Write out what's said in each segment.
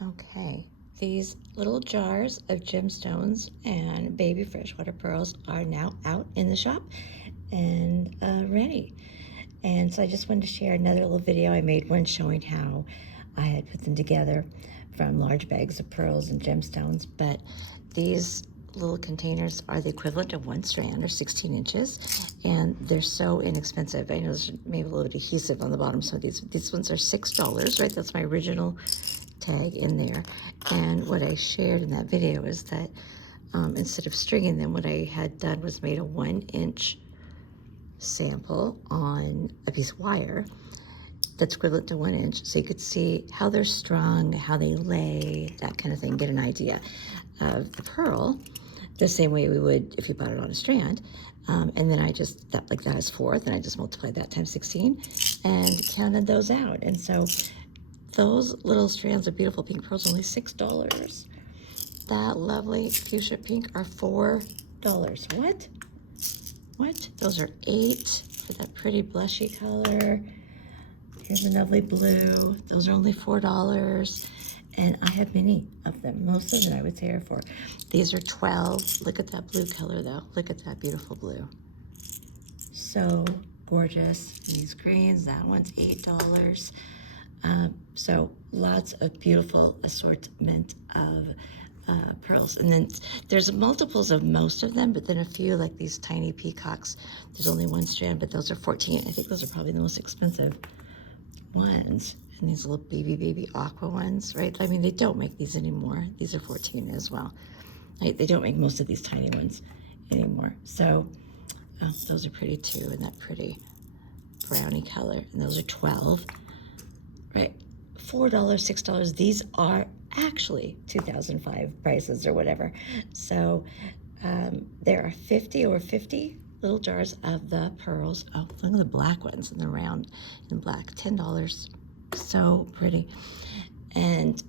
Okay, these little jars of gemstones and baby freshwater pearls are now out in the shop and ready. And so I just wanted to share another little video. I made one showing how I had put them together from large bags of pearls and gemstones, but these little containers are the equivalent of 1 strand or 16 inches, and they're so inexpensive. I know there's maybe a little bit of adhesive on the bottom, so these ones are $6, right? That's my original tag in there. And what I shared in that video is that instead of stringing them, what I had done was made a 1-inch sample on a piece of wire that's equivalent to 1 inch, so you could see how they're strung, how they lay, that kind of thing, get an idea of the pearl, the same way we would if you bought it on a strand. And then I just, that is 4, then I just multiplied that times 16 and counted those out. And so those little strands of beautiful pink pearls are only $6. That lovely fuchsia pink are $4. What? Those are $8 for that pretty blushy color. Here's a lovely blue. Those are only $4. And I have many of them. Most of them I would say are 4. These are 12. Look at that blue color though. Look at that beautiful blue. So gorgeous. And these greens, that one's $8. So lots of beautiful assortment of pearls. And then there's multiples of most of them, but then a few like these tiny peacocks. There's only 1 strand, but those are 14. I think those are probably the most expensive ones. And these little baby aqua ones, right? I mean, they don't make these anymore. These are 14 as well. Right? They don't make most of these tiny ones anymore. So those are pretty too, and that pretty brownie color. And those are 12. Right, $4, $6. These are actually 2005 prices or whatever. So there are 50 little jars of the pearls. Oh, look at the black ones and the round in black. $10. So pretty. And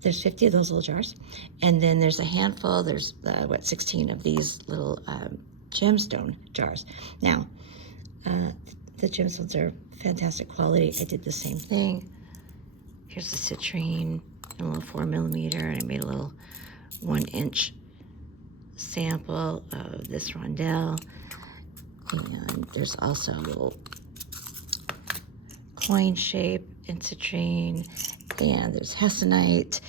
there's 50 of those little jars. And then there's a handful, there's 16 of these little gemstone jars. Now, the gemstones are fantastic quality. I did the same thing. Here's the citrine, and a little 4mm, and I made a little 1-inch sample of this rondelle. And there's also a little coin shape in citrine, and there's hessonite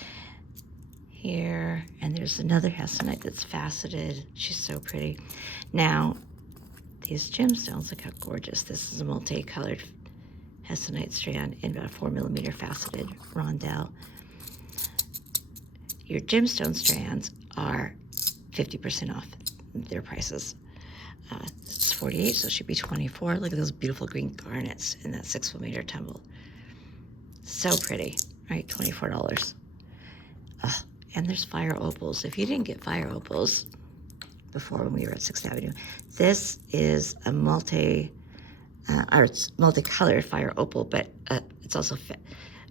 here, and there's another hessonite that's faceted. She's so pretty. Now, these gemstones, look how gorgeous. This is a multicolored hessonite strand in about a 4mm faceted rondelle. Your gemstone strands are 50% off their prices. It's 48, so it should be 24. Look at those beautiful green garnets in that 6mm tumble. So pretty, right? $24. And there's fire opals. If you didn't get fire opals before when we were at 6th Avenue, this is a it's multicolored fire opal, but it's also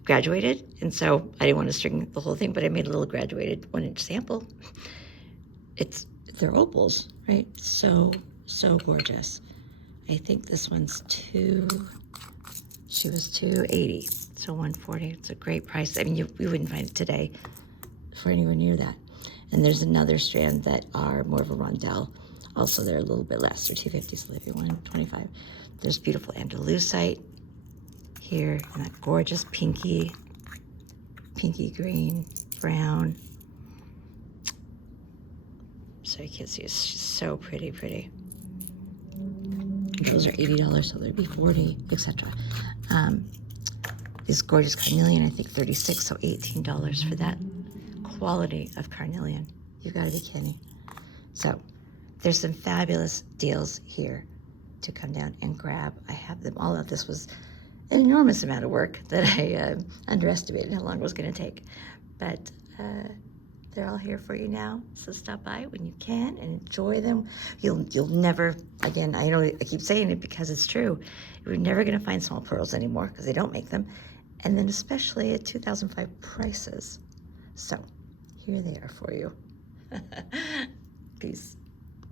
graduated. And so I didn't want to string the whole thing, but I made a little graduated 1-inch sample. They're opals, right? So gorgeous. I think this one's she was $280, so $140. It's a great price. I mean, you wouldn't find it today for anywhere near that. And there's another strand that are more of a rondelle. Also, they're a little bit less. They're $250, so they'd be $125. There's beautiful andalusite here, and that gorgeous pinky green, brown. So you can't see, it's just so pretty. Those are $80, so there'd be $40, etc. This gorgeous carnelian, I think $36, so $18 for that quality of carnelian. You've got to be kidding. So there's some fabulous deals here to come down and grab. I have them all out. This was an enormous amount of work that I underestimated how long it was going to take. But they're all here for you now. So stop by when you can and enjoy them. You'll never, again, I know I keep saying it because it's true, you're never going to find small pearls anymore because they don't make them. And then especially at 2005 prices. So here they are for you. Peace.